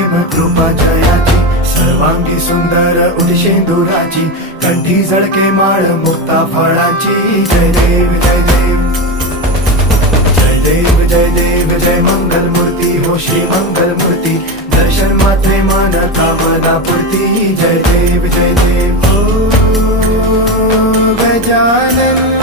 प्रेम कृपा जयाची, सर्वांगी सुंदर उदिशेंदुराची, कंठी झळके माळ मुक्ता फळाची. जय देव जय देव जय देव जय देव जय मंगल मूर्ती हो श्री मंगल मूर्ती, दर्शन मात्रे मन कामना पूर्ती. जय देव जय देव ओ गजानन